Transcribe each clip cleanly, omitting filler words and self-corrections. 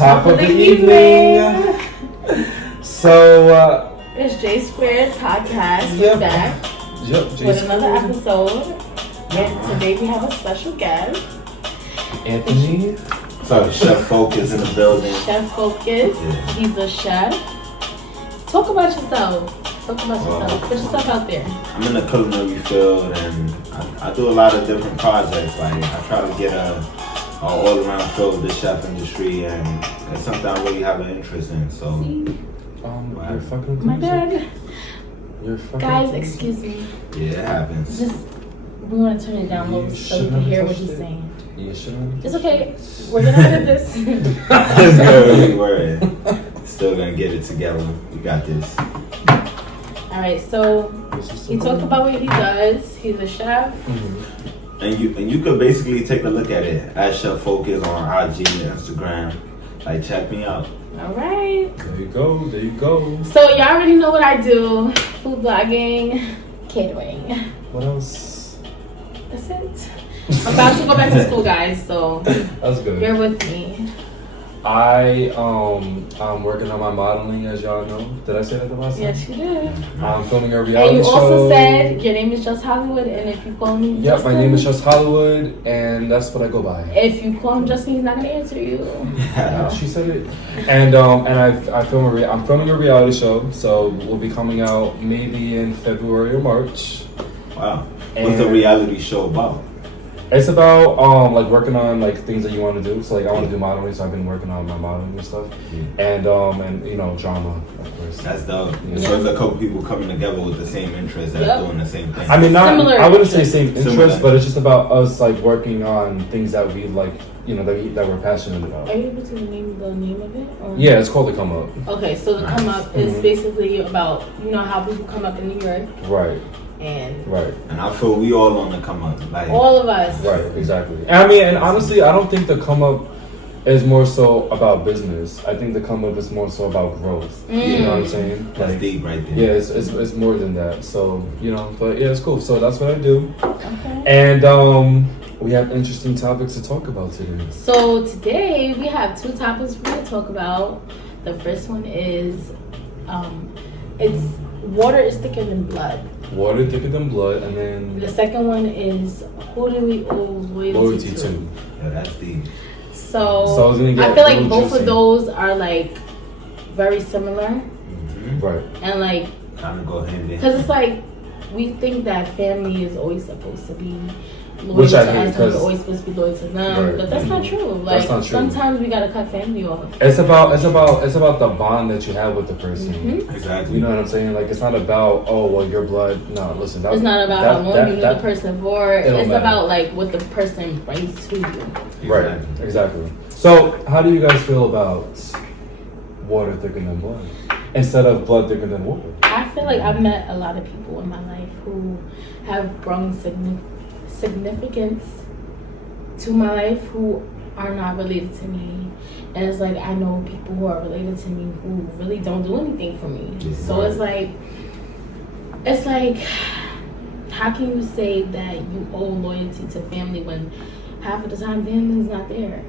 Top of the evening. So, it's JSquared podcast. Yep. We're back with another episode. And today we have a special guest, Anthony. So ChefFocused in the building. ChefFocused. Yeah. He's a chef. Talk about yourself. Put yourself out there. I'm in the culinary field and I do a lot of different projects. Like I try to get a all-around feel of the chef industry, and it's something I really have an interest in. So, You're fucking My bad. You're fucking Guys, excuse me. yeah, it happens. We want to turn it down low so we can hear what he's saying. You shouldn't. It's okay. We're gonna edit this. It's very worried. Still gonna get it together. We got this. All right. So he talked about what he does. He's a chef. Mm-hmm. And you could basically take a look at it at ChefFocused on IG and Instagram. Like, check me out. All right. There you go. So y'all already know what I do: food blogging, catering. What else? That's it. I'm about to go back to school, guys. So That's good. bear with me. I'm working on my modeling, as y'all know. Did I say that the last time? Yes, you did. I'm filming a reality And you show. also said your name is JussHollywood, and if you call me Yeah, Justin, my name is JussHollywood, and that's what I go by. if you call him Justin, he's not gonna answer you. She said it. And I'm filming a reality show, so we'll be coming out maybe in February or March. Wow. What's the reality show about? It's about like working on like things that you want to do. So like I want to do modeling, so I've been working on my modeling and stuff, and you know, drama, of course. That's dope. Yeah. So there's a couple people coming together with the same interests that's doing the same thing. I mean, Similar I wouldn't say same Similar. interest, but it's just about us like working on things that we like, you know, that we're passionate about. Are you able to name the name of it? Or? Yeah, it's called The Come Up. Okay, so the come up is basically about, you know, how people come up in New York, Right. and And I feel we all on the come up. Like, all of us. Right, exactly. And I mean, and honestly, I don't think the come up is more so about business. I think the come up is more so about growth. You know what I'm saying? that's Like, deep right there. yeah, it's more than that. So, you know, but yeah, it's cool. So that's what I do. Okay. And we have interesting topics to talk about today. So today we have two topics we're going to talk about. The first one is, it's water is thicker than blood. Water thicker than blood, and then The second one is, who do we owe loyalty to? Yeah, that's deep. So I was gonna get I feel a like little both juicy. of those are like very similar, Right. and like, Kind of go hand in because hand. it's like we think that family is always supposed to be loyal Which to I us, hate, and we're 'cause- always supposed to be loyal to them. Right. But that's not true. Like That's not true. sometimes we gotta cut family off. It's about the bond that you have with the person. Exactly. You know what I'm saying? Like, it's not about, oh, well, your blood. No, listen. It's not about how long you know the person for. it don't It's matter. about like what the person brings to you. Right. Exactly. So, how do you guys feel about water thicker than blood instead of blood thicker than water? I feel like I've met a lot of people in my life who have brought significance to my life who are not related to me. And it's like I know people who are related to me who really don't do anything for me. So it's like how can you say that you owe loyalty to family when half of the time family's not there?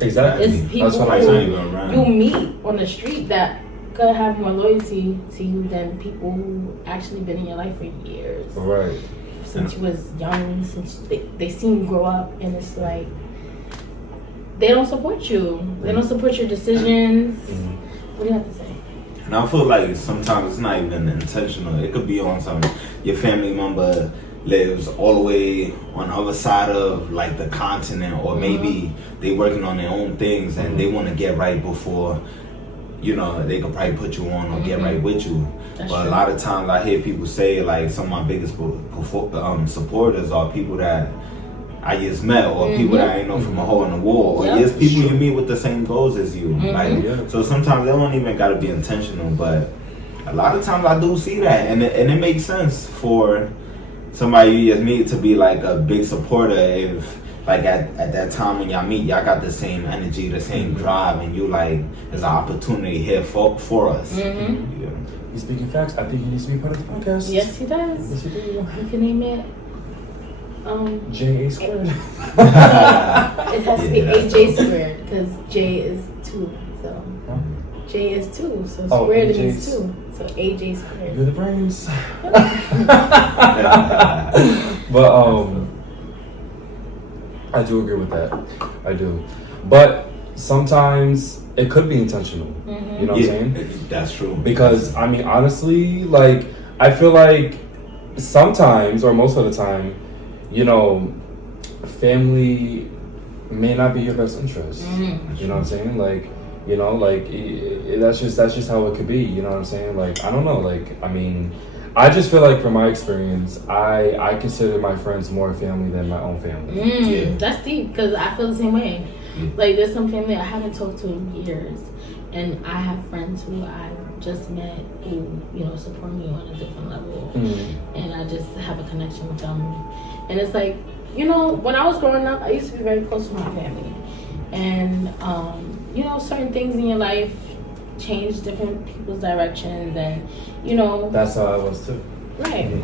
Exactly. It's people That's what I That's how say. you go around. you meet on the street that could have more loyalty to you than people who actually been in your life for years. Right. Since you was young, since they seen you grow up, and it's like they don't support you. They don't support your decisions. What do you have to say? And I feel like sometimes it's not even intentional. It could be on something. Your family member lives all the way on the other side of like the continent, or maybe they working on their own things and they want to get right before, you know, they could probably put you on or get right with you. That's but true. a lot of times I hear people say like some of my biggest supporters are people that I just met, or people that I ain't know from a hole in the wall, or just people you meet with the same goals as you. Like, so sometimes they don't even gotta be intentional, but a lot of times I do see that, and it makes sense for somebody you just meet to be like a big supporter if like at that time when y'all meet, y'all got the same energy, the same drive, and you like there's an opportunity here for us. Yeah. He's speaking facts. I think he needs to be part of the podcast. Yes, he does. Yes, he do. You can name it JSquared. It has to be A.K.A Squared because J is 2, so J is 2, so squared means 2, so A.K.A Squared. You're the brains. But I do agree with that. I do, but sometimes it could be intentional. You know what I'm saying? That's true. Because I mean, honestly, like I feel like sometimes or most of the time, you know, family may not be your best interest. You know what I'm saying? Like, you know, like that's just how it could be. You know what I'm saying? Like, I don't know. Like, I mean, I just feel like from my experience, I consider my friends more family than my own family. That's deep because I feel the same way. Like, there's some family I haven't talked to in years, and I have friends who I just met who, you know, support me on a different level, and I just have a connection with them. And it's like, you know, when I was growing up, I used to be very close to my family, and you know, certain things in your life change different people's directions, and you know, that's how I was too. Right.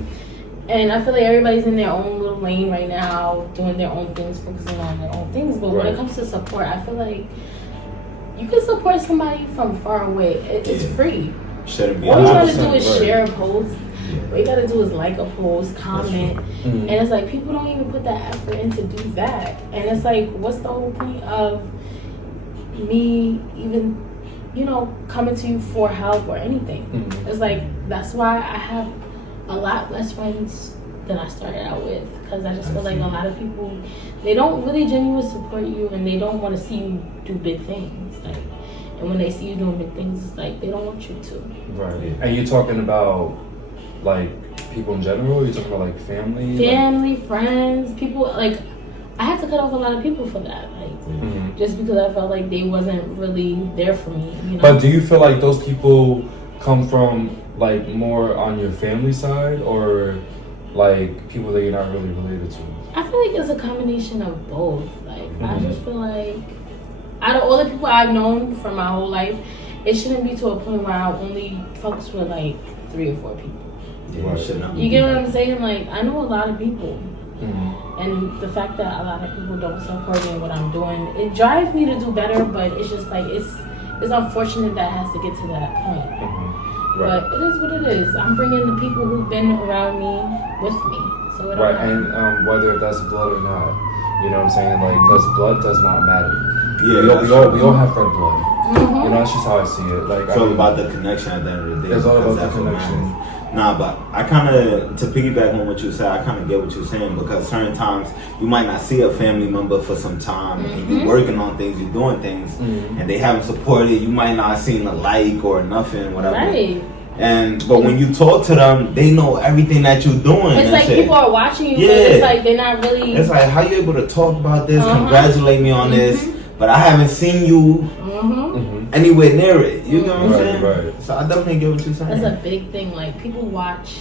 And I feel like everybody's in their own little lane right now, doing their own things, focusing on their own things. But when it comes to support, I feel like you can support somebody from far away. It's free. Shouldn't be. All you gotta do is share a post. What you gotta do is like a post, comment, and it's like people don't even put that effort in to do that. And it's like, what's the whole point of me even, you know, coming to you for help or anything? It's like, that's why I have a lot less friends than I started out with, because I just feel like a lot of people, they don't really genuinely support you, and they don't want to see you do big things. Like, and when they see you doing big things, it's like they don't want you to. Right. And you're talking about like people in general? Or you're talking about like family, friends, people. Like, I had to cut off a lot of people for that. Like, just because I felt like they wasn't really there for me. You know? But do you feel like those people come from like more on your family side, or like people that you're not really related to? I feel like it's a combination of both. Like, I just feel like out of all the people I've known for my whole life, it shouldn't be to a point where I only focus with like 3 or 4 people. You get what I'm saying? Like, I know a lot of people, and the fact that a lot of people don't support me in what I'm doing, it drives me to do better. But it's just like it's unfortunate that it has to get to that point. But it is what it is. I'm bringing the people who've been around me with me. So it don't matter. And whether that's blood or not, you know what I'm saying? Like, because blood does not matter. We all have red blood. You know, that's just how I see it. Like, it's all about the connection at the end of the day. It's all about the connection. Nah, but I kind of, to piggyback on what you said, I kind of get what you're saying, because certain times you might not see a family member for some time, and you're working on things, you're doing things, and they haven't supported. You might not have seen a like or nothing, whatever. Right. But when you talk to them, they know everything that you're doing. It's like people are watching you, but it's like they're not really. It's like, how you able to talk about this, congratulate me on this, but I haven't seen you anywhere near it. You know what I'm saying? Right. So I definitely get what you're saying. That's a big thing. Like, people watch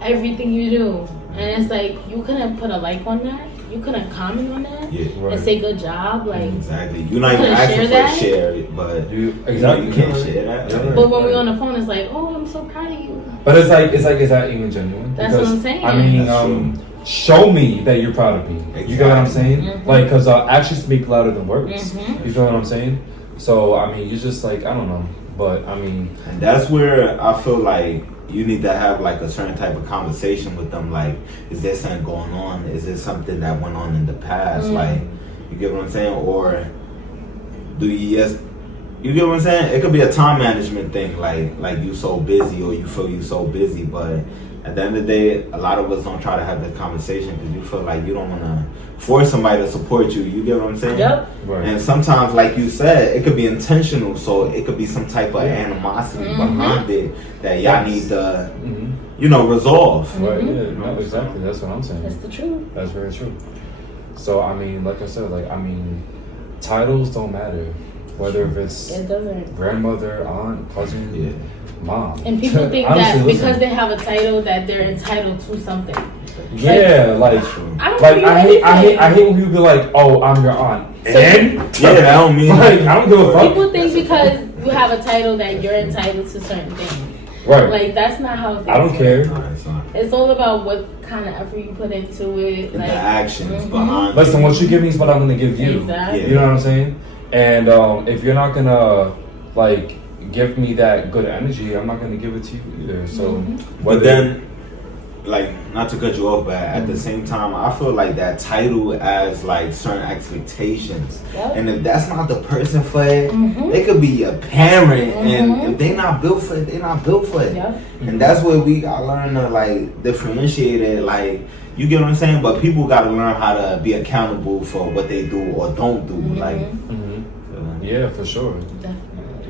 everything you do, and it's like, you couldn't put a like on that. You couldn't comment on that and say good job. Like, exactly. You're not even asking for a share, but you can't share that. But when we're on the phone, it's like, oh, I'm so proud of you. But it's like, is that even genuine? That's what I'm saying. I mean, show me that you're proud of me. Exactly. You get what I'm saying? Like, because actions speak louder than words. You feel what I'm saying? So, I mean, you're just like, I don't know. But, I mean... And that's where I feel like you need to have, like, a certain type of conversation with them. Like, is there something going on? Is there something that went on in the past? Like, you get what I'm saying? Or do you just... You get what I'm saying? It could be a time management thing. Like you so busy, or you feel you so busy. But at the end of the day, a lot of us don't try to have that conversation because you feel like you don't want to force somebody to support you. You get what I'm saying? Yep. Right. And sometimes, like you said, it could be intentional. So it could be some type of animosity behind it that y'all need to, you know, resolve. Right. Yeah. No, exactly. That's what I'm saying. That's the truth. That's very true. So, I mean, like I said, titles don't matter. Whether if it's grandmother, aunt, cousin, mom. And people think that because they have a title that they're entitled to something. Yeah, I hate when people be like, "Oh, I'm your aunt," so and I don't mean I don't give a fuck. People think because you have a title that you're entitled to certain things. Right. Like, that's not how things I don't work. care. No, it's not. It's all about what kind of effort you put into it. And Like, the actions mhm. behind Listen, it. what you give me is what I'm gonna give you. Exactly. Yeah. You know what I'm saying? And if you're not gonna like give me that good energy, I'm not gonna give it to you either. So, Mhm. But then, like, not to cut you off, but at the same time, I feel like that title as like certain expectations. Yep. And if that's not the person for it, Mhm. they could be a parent, and Mhm. if they not built for it, they not built for it. Yep. And that's where we gotta learn to like differentiate it. Like, you get what I'm saying? But people gotta learn how to be accountable for what they do or don't do. Mhm. Like, yeah, for sure. Definitely.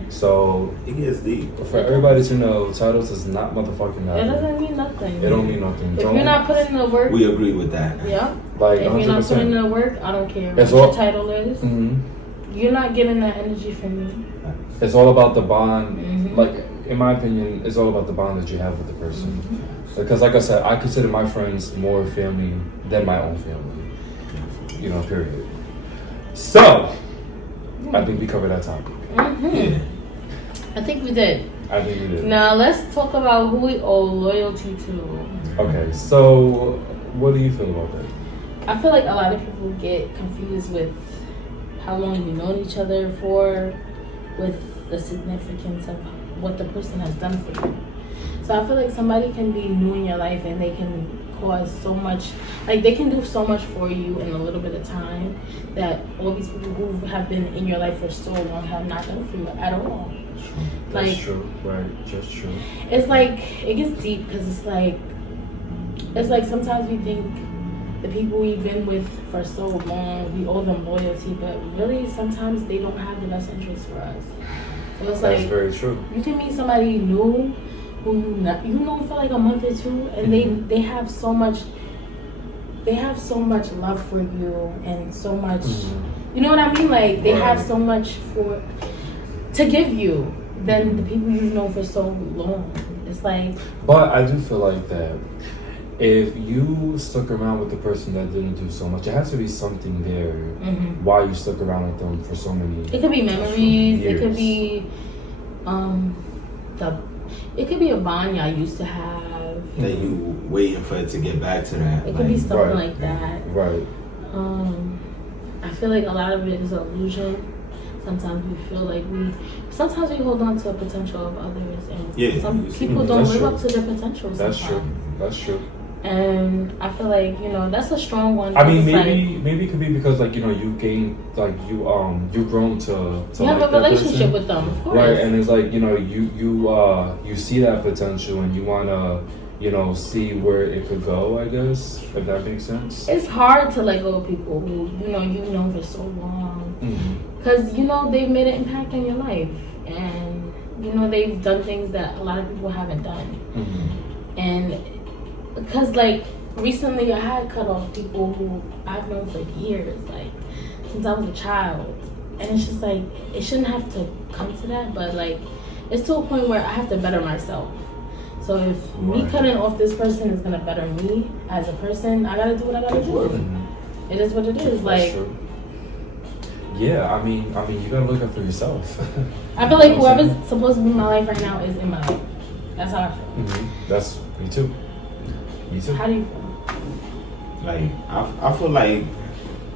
So it gets deep. for everybody to know, titles does not motherfucking It matter. doesn't mean nothing. It don't mean nothing. If Don't you're not putting in the work, We agree with that. yeah. like If you're not putting 100%. in the work, I don't care It's what all- your title is. Mhm. You're not getting that energy from me. It's all about the bond. Mhm. Like, in my opinion, it's all about the bond that you have with the person. Because, like I said, I consider my friends more family than my own family. You know, period. So, I think we covered that topic. Mhm. Yeah. I think we did. I think we did. Now let's talk about who we owe loyalty to. Okay, so what do you feel about that? I feel like a lot of people get confused with how long you've known each other for, with the significance of what the person has done for you. So I feel like somebody can be new in your life and they can cause so much, like they can do so much for you in a little bit of time that all these people who have been in your life for so long have not done for you at all. That's Like, true, right? Just true. it's like, it gets deep because it's like sometimes we think the people we've been with for so long, we owe them loyalty, but really sometimes they don't have the best interest for us. So it's That's like, very true. you can meet somebody new who you know for like a month or two, and they have so much love for you and so much, you know what I mean? Like they have so much to give you than the people you've known for so long. It's like, But I do feel like that if you stuck around with the person that didn't do so much, it has to be something there why you stuck around with them for so many it could be memories, years. it could be it could be a bond y'all used to have. That you waiting for it to get back to that. It could be something right. like that. Right. I feel like a lot of it is an illusion. Sometimes we feel like sometimes we hold on to the potential of others, and some people don't live up to their potential. That's sometimes. true. That's true. And I feel like, that's a strong one. I mean, It's maybe it could be because you gain you've grown to you have like a that relationship person. with them, of course. Right, and it's like you see that potential and you wanna see where it could go. I guess if that makes sense. It's hard to let go of people who you've known for so long, because they've made an impact on your life, and they've done things that a lot of people haven't done, and because like recently I had cut off people who I've known for years, like since I was a child, and it's just like it shouldn't have to come to that, but like it's to a point where I have to better myself. So if me cutting off this person is gonna better me as a person, I gotta do what I gotta do. It is what it is. Like, true. Yeah, I mean, you gotta look out for yourself. I feel like whoever's supposed to be in my life right now is in my life. That's how I feel. That's me too. Me too. How do you feel? Like, I feel like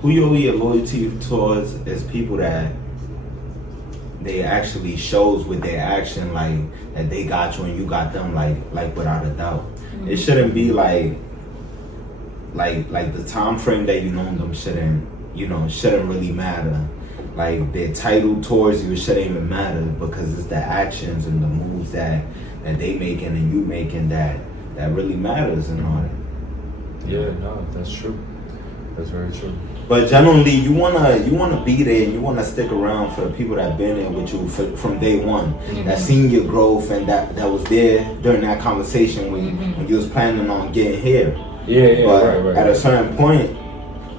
who you owe your loyalty towards is people that they actually shows with their action, like that they got you and you got them, like without a doubt. It shouldn't be like the time frame that you know them shouldn't really matter. Like their title towards you shouldn't even matter, because it's the actions and the moves that they making and you making that really matters and all that. Yeah, no, that's true. That's very true. But generally, you wanna be there and you wanna stick around for the people that been there with you from day one, that seen your growth and that was there during that conversation when you was planning on getting here. Yeah, but right. At a certain point,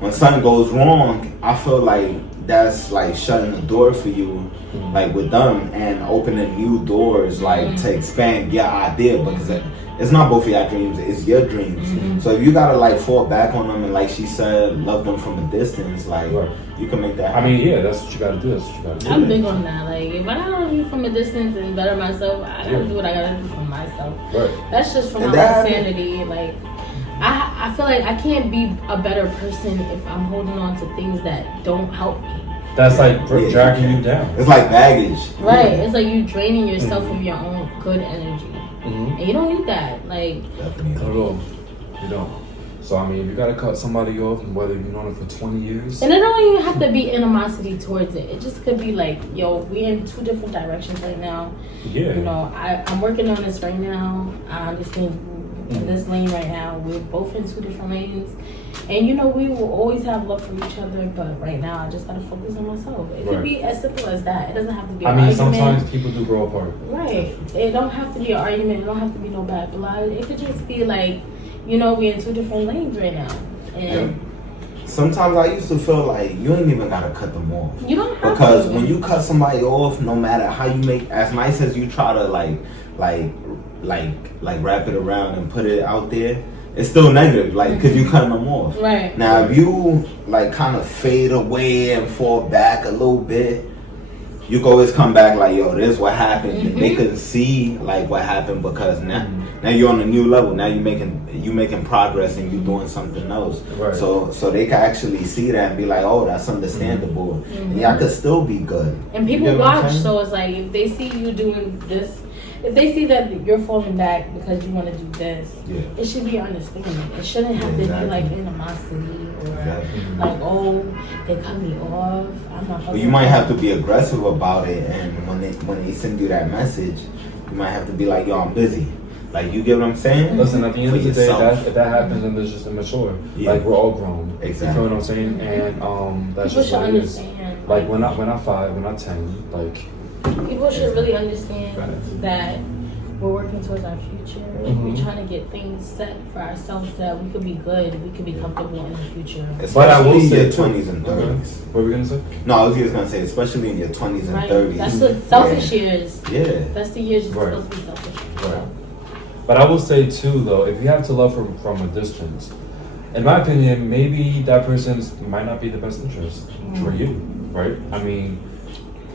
when something goes wrong, I feel like that's like shutting the door for you, like with them, and opening new doors, like to expand your idea, because it's not both of your dreams, it's your dreams. So if you gotta like fall back on them and like she said, love them from a distance, like you can make that happen. I mean, yeah, that's what you gotta do. That's what you gotta do. I'm big on that. Like, if I love you from a distance and better myself, I gotta do what I gotta do for myself. That's just for my own sanity. Like, I feel like I can't be a better person if I'm holding on to things that don't help me. That's like dragging you down. It's like baggage. Right. It's like you draining yourself of your own good energy. And you don't need that. Like, definitely not at all. You don't. So I mean, if you gotta cut somebody off, whether you've known it for 20 years, and it don't even have to be animosity towards it. It just could be like, yo, we're in two different directions right now. Yeah. You know, I'm working on this right now. I understand in this lane right now. We're both in two different lanes. And you know, we will always have love for each other, but right now I just gotta focus on myself. It could be as simple as that. It doesn't have to be an argument. Sometimes people do grow apart. Right. It don't have to be an argument. It don't have to be no bad blood. It could just be like, you know, we're in two different lanes right now. And sometimes I used to feel like you ain't even gotta cut them off. You don't have because to. When you cut somebody off, no matter how you make, as nice as you try to like wrap it around and put it out there, it's still negative, like, because you cutting them off. Right. Now, if you, like, kind of fade away and fall back a little bit, you can always come back like, yo, this is what happened. And they can see, like, what happened because now you're on a new level. Now you making progress and you doing something else. Right. So they can actually see that and be like, oh, that's understandable. And y'all could still be good. And people watch, so it's like, if they see you doing this, if they see that you're falling back because you want to do this, it should be understanding. It shouldn't have to be like animosity or like, oh, they cut me off. I'm not. Well, you might have to be aggressive about it, and when they send you that message, you might have to be like, yo, I'm busy. Like, you get what I'm saying? Listen, at the end of the day, if that happens, then there's just immature. Like, we're all grown. Exactly. You feel what I'm saying? And that's people just should what it is. understand. Like, when I'm 5, when I'm 10, like. People should really understand that we're working towards our future. We're trying to get things set for ourselves so that we could be good, we could be comfortable in the future. Especially but I will say your 20s and 30s. What were we gonna say? No, I was just gonna say, especially in your 20s and 30s. That's the selfish years. Yeah. That's the years you're supposed to be selfish. Right. But I will say too, though, if you have to love from a distance, in my opinion, maybe that person might not be the best interest for you, right? I mean,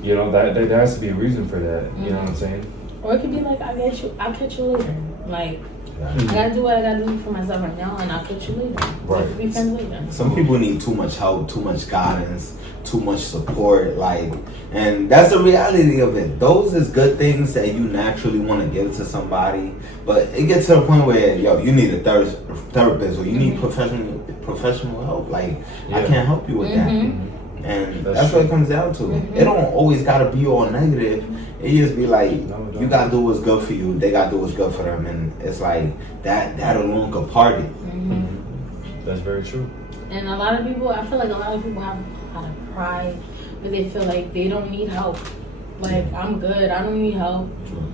you know, that there has to be a reason for that. You know what I'm saying? Or it could be like, I'll catch you later. Like, I gotta do what I gotta do for myself right now, and I'll catch you later. Right. We could be friends later. Some people need too much help, too much guidance, too much support, like, and that's the reality of it. Those is good things that you naturally want to give to somebody, but it gets to a point where, yo, you need a therapist or you need professional help. Like, I can't help you with that. And that's what it comes down to. It don't always gotta be all negative. It just be like, you gotta do what's good for you, they gotta do what's good for them, and it's like that alone could part it. That's very true. And a lot of people, I feel like a lot of people have a lot of pride, but they feel like they don't need help. Like, I'm good, I don't need help.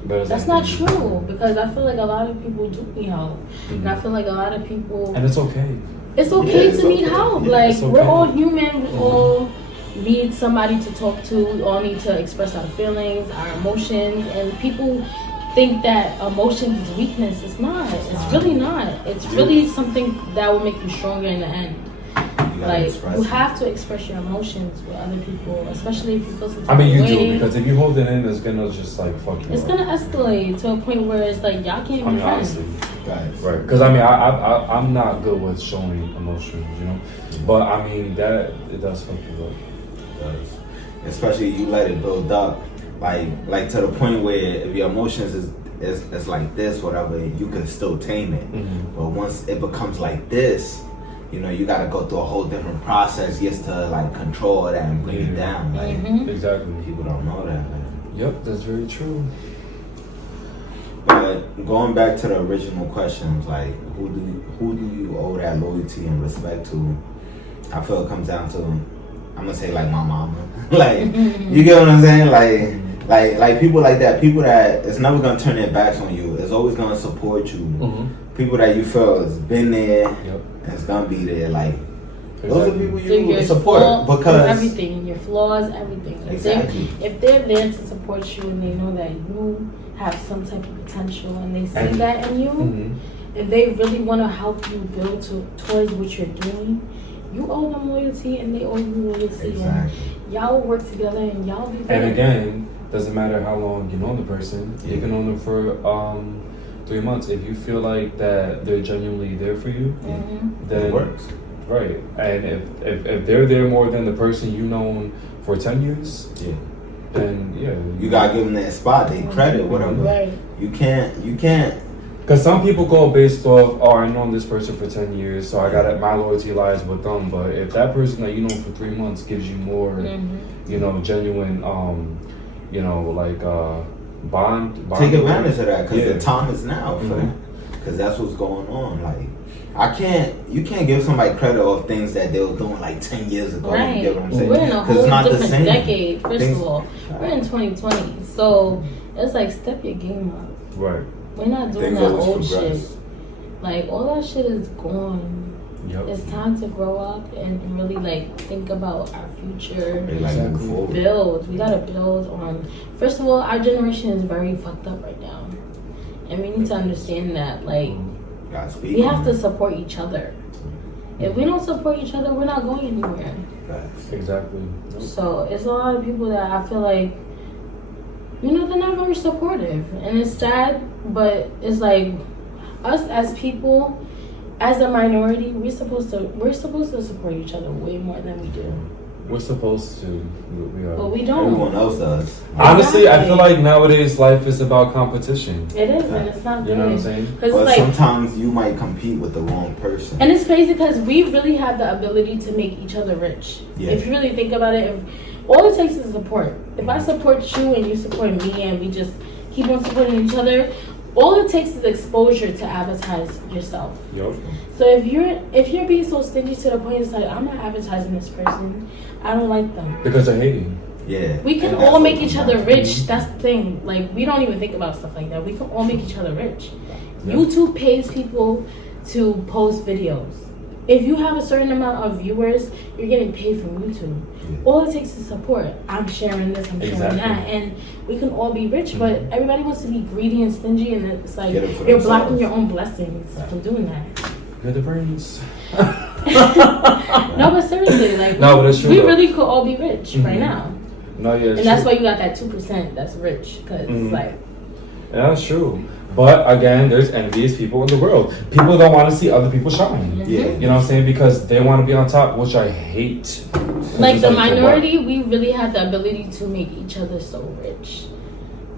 That's not true, because I feel like a lot of people do need help. And I feel like a lot of people... And it's okay. It's okay to need help. Like, okay. We're all human. We all need somebody to talk to. We all need to express our feelings, our emotions. And people think that emotions is weakness. It's not. It's really not. It's really something that will make you stronger in the end. Like, you have to express your emotions with other people, especially if you feel some type of way. you do, because if you hold it in, it's gonna just like fuck you. It's gonna escalate to a point where it's like y'all can't even be friends. Right? Because I mean, I'm not good with showing emotions, you know. But I mean, that it does fuck you up. It does. Especially you let it build up, like to the point where if your emotions is like this, whatever, you can still tame it. But once it becomes like this, you know, you gotta go through a whole different process just to like control that and bring it down. Like, exactly. People don't know that, man. Yep, that's very true. But going back to the original questions, like who do you owe that loyalty and respect to? I feel it comes down to, I'm gonna say like my mama. Like, you get what I'm saying? Like people like that, people that it's never gonna turn their backs on you. It's always gonna support you. People that you feel has been there, and it's gonna be there. Like, those are people you support because everything, your flaws, everything. Exactly. If they're there to support you and they know that you have some type of potential and they see that in you, if they really want to help you build towards what you're doing, you owe them loyalty and they owe you loyalty. Exactly. And y'all will work together and y'all be better. And again, doesn't matter how long you know the person. You can know them for 3 months. If you feel like that they're genuinely there for you, then it works. Right. And if they're there more than the person you known for 10 years, then you gotta give them that spot, they credit, whatever. Right. You can't. Because some people go based off, oh, I known this person for 10 years, so I got my loyalty lies with them. But if that person that you know for 3 months gives you more, genuine, bond. Take advantage of that, because the time is now for that. Because that's what's going on. Like, you can't give somebody credit of things that they were doing like 10 years ago. Right. You get what I'm saying? We're in a whole different decade, first things, of all. We're in 2020. So it's like, step your game up. Right. We're not doing that old shit. Like, all that shit is gone. Yep. It's time to grow up and really like think about our future. Exactly. Build. We gotta build on. First of all, our generation is very fucked up right now, and we need to understand that. Like, we have to support each other. If we don't support each other, we're not going anywhere. Exactly. So it's a lot of people that I feel like, they're not very supportive, and it's sad. But it's like, us as people, as a minority, we're supposed to support each other way more than we do. We're supposed to. We are. But we don't. Everyone else does. Honestly, I feel like nowadays life is about competition. It is, and it's not good. You know what I'm saying? But sometimes you might compete with the wrong person. And it's crazy because we really have the ability to make each other rich. Yeah. If you really think about it, all it takes is support. If I support you and you support me and we just keep on supporting each other, all it takes is exposure to advertise yourself. Yep. So if you're being so stingy to the point it's like, I'm not advertising this person, I don't like them. Because they're hating. Yeah. We can all make each other rich. That's the thing. Like, we don't even think about stuff like that. We can all make each other rich. Yep. YouTube pays people to post videos. If you have a certain amount of viewers, you're getting paid from YouTube. All it takes is support. I'm sharing this, I'm sharing that, and we can all be rich. But everybody wants to be greedy and stingy, and it's like you're blocking your own blessings from doing that. You're the brains. No, but seriously, like, no, but it's true, we really could all be rich right now. No, yeah, and that's why you got that 2% that's rich, because like. Yeah, that's true. But again, there's envious people in the world. People don't want to see other people shine. Yeah. You know what I'm saying? Because they want to be on top, which I hate. Like, the minority, we really have the ability to make each other so rich.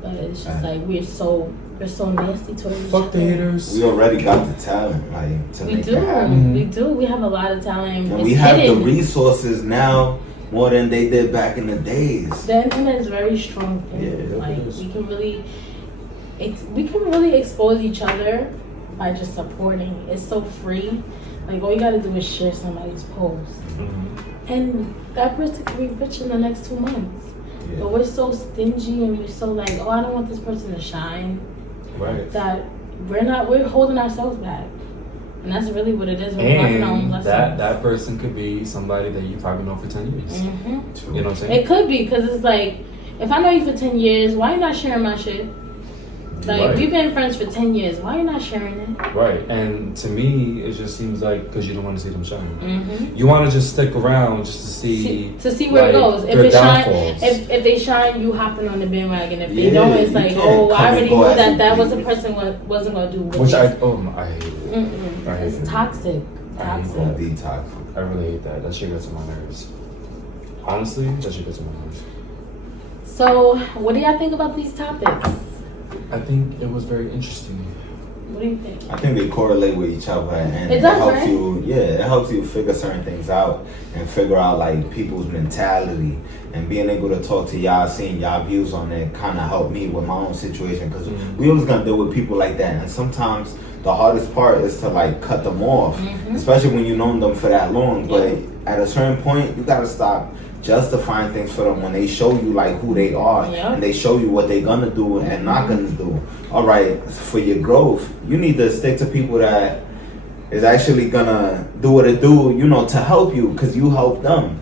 But it's just like, we're so nasty towards each other. Fuck the haters. We already got the talent, like, to make it happen. We do. We have a lot of talent. And we have the resources now more than they did back in the days. The internet is a very strong thing. Yeah, like, we can really expose each other by just supporting. It's so free. Like, all you gotta do is share somebody's post. And that person can be rich in the next 2 months. Yeah. But we're so stingy and we're so like, oh, I don't want this person to shine. Right. That we're holding ourselves back. And that's really what it is. We're blocking our own blessings. That person could be somebody that you probably know for 10 years. You know what I'm saying? It could be, because it's like, if I know you for 10 years, why are you not sharing my shit? Like, we've been friends for 10 years. Why are you not sharing it? Right. And to me, it just seems like because you don't want to see them shine. You want to just stick around just to see where it goes. If it shine, if they shine, you hopping on the bandwagon. If they don't, it's like, oh, I already knew that was a person wasn't gonna do. Which I hate it. I hate it's toxic. Toxic. I really hate that. That shit gets on my nerves. Honestly, that shit gets on my nerves. So, what do y'all think about these topics? I think it was very interesting. What do you think? I think they correlate with each other, and it does, helps right? you. Yeah, it helps you figure certain things out and figure out like people's mentality, and being able to talk to y'all, seeing y'all views on it, kind of helped me with my own situation, because we always gonna deal with people like that, and sometimes the hardest part is to like cut them off, especially when you known them for that long. But at a certain point, you gotta stop justifying things for them when they show you like who they are and they show you what they're gonna do and not gonna do. All right, for your growth, you need to stick to people that is actually gonna do what it do, you know, to help you, because you help them.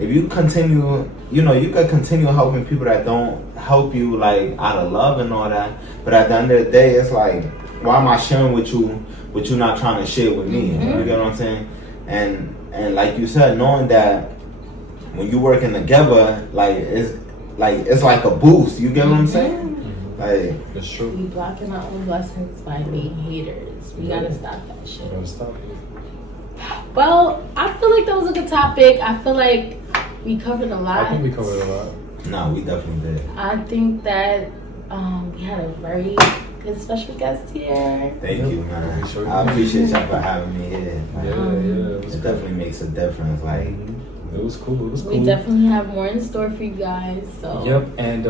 If you continue, you know, you could continue helping people that don't help you, like, out of love and all that, but at the end of the day, it's like, why am I sharing with you what you're not trying to share with me? You get what I'm saying? And like you said, knowing that when you working together, like, it's like a boost. You get what I'm saying? Like, it's true. We blocking our own blessings by being haters. We gotta stop that shit. Gotta stop it. Well, I feel like that was a good topic. I feel like we covered a lot. I think we covered a lot. no, we definitely did. I think that we had a very good special guest here. Thank you, man. Sure. I appreciate y'all for having me here. Like, It it definitely makes a difference. Like, it was cool. It was cool. We definitely have more in store for you guys. So Yep, and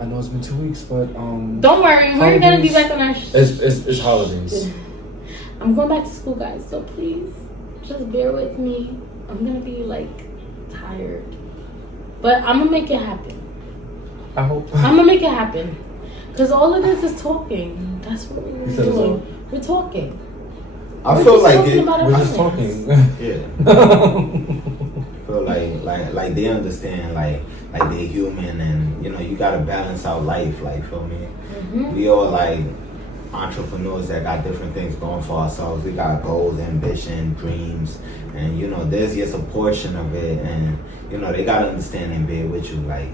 I know it's been 2 weeks, but don't worry, we're gonna be back on our. It's holidays. I'm going back to school, guys. So please, just bear with me. I'm gonna be like tired, but I'm gonna make it happen. I hope. I'm gonna make it happen, cause all it is talking. That's what we're said it's all? doing. We're talking. I feel like we're just talking. Yeah. I feel like they understand, like they're human, and you know, you gotta balance out life, like, feel me? We all like entrepreneurs that got different things going for ourselves. We got goals, ambition, dreams, and you know, there's just a portion of it, and you know, they gotta understand and be with you, like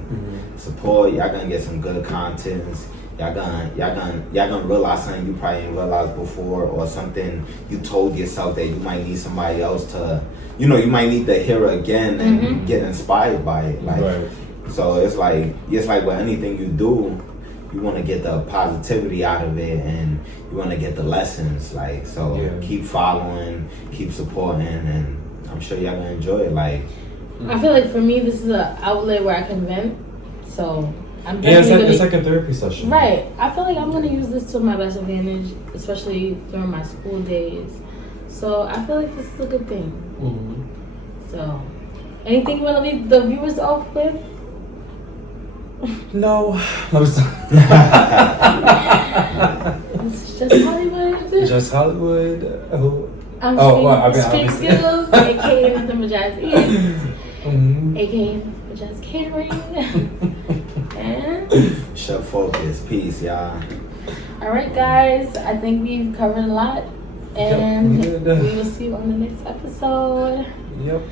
support. Y'all gonna get some good contents. Y'all gonna realize something you probably didn't realize before, or something you told yourself that you might need somebody else to, you know, you might need to hear again and get inspired by it. Like, so it's like with anything you do, you want to get the positivity out of it, and you want to get the lessons. Like, so keep following, keep supporting, and I'm sure y'all gonna enjoy it. Like, I feel like for me, this is an outlet where I can vent. So I'm it's definitely like a therapy session. Right. I feel like I'm gonna use this to my best advantage, especially during my school days. So I feel like this is a good thing. So, anything you want to leave the viewers off with? No. This is just Hollywood. Just Hollywood. I'm ScreamGiggles, A.K.A nothing but Jazz Eats, A.K.A nothing but Jazz Catering, and ChefFocused. Peace, y'all. all right, guys. I think we've covered a lot, and we will see you on the next episode. Yep.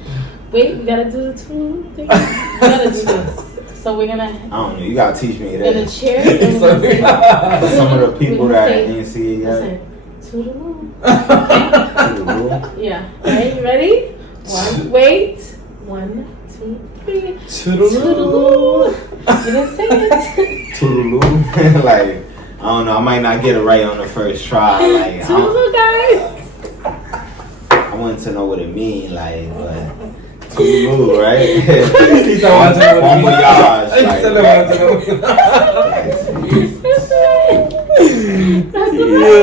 Wait, we gotta do the two things. We gotta do this. So we're gonna. I don't know. You gotta teach me Gonna that. cheer. And For some of the people that ain't see it yet. Toodaloo. Toodaloo. Yeah. Alright, you ready? Wait. 1, 2, 3. Toodaloo. You didn't say it. Toodaloo. Like, I don't know. I might not get it right on the first try. Like, Toodaloo, guys. I wanted to know what it means. Like, but Toodaloo, right? He's on voyage. That's the